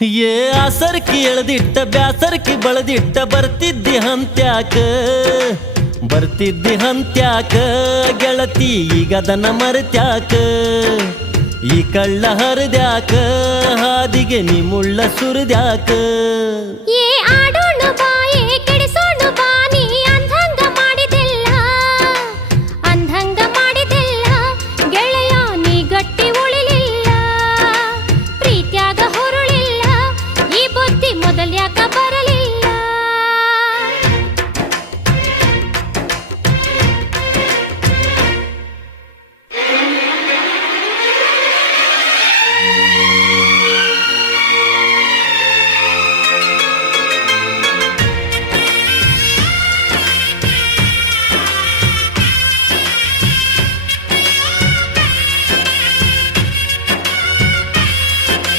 ಏ ಆಸರ್ಕಿ ಎಳೆದಿಟ್ಟ ಬ್ಯಾಸರ್ಕಿ ಬಳದಿಟ್ಟ ಬರ್ತಿದ್ದಿ ಹಂತ್ಯಾಕ ಗೆಳತಿ ಈಗದನ ಮರೆತ್ಯಾಕ ಈ ಕಳ್ಳ ಹರಿದ್ಯಾಕ ಹಾದಿಗೆ ನೀ ಮುಳ್ಳ ಸುರಿದ್ಯಾಕ ಏ